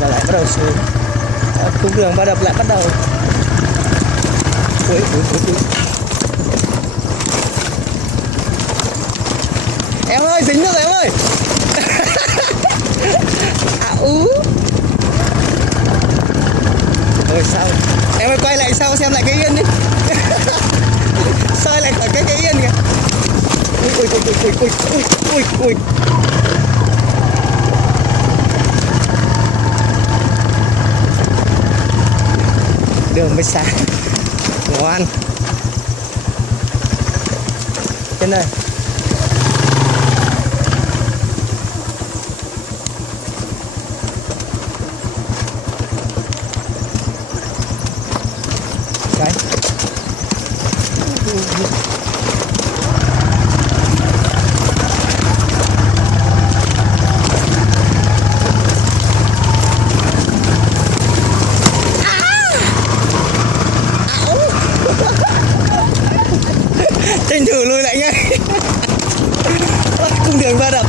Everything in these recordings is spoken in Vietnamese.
rồi lại bắt đầu xuống. Cung đường ba đập lại bắt đầu. Ui. Em ơi, dính nữa rồi em ơi. Ôi sao em ơi, quay lại sau xem lại cái yên đi. Soi lại khỏi cái yên kìa. Ui. Đường mới xa. Ngoan. Trên đây. Đấy. Tranh thủ lùi lại ngay. Cung đường ba đập.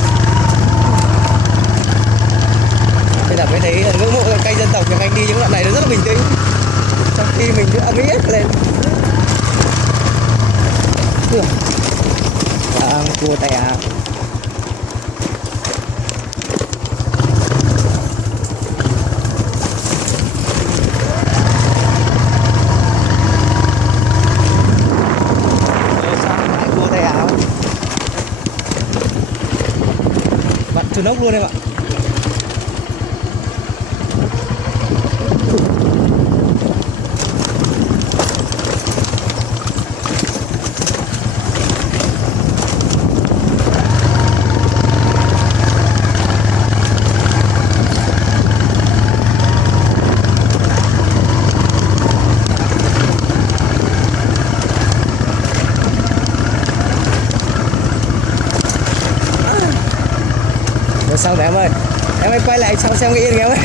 Bây giờ mới thấy ngưỡng mộ cây dân tộc của anh đi những đoạn này nó rất là bình tĩnh, trong khi mình cứ ầm ĩ hết lên. Cua tay áo. Cua tay áo. Bạn chuồn ốc luôn em ạ. Xong rồi em ơi quay lại sau xem cái yên kìa em ơi.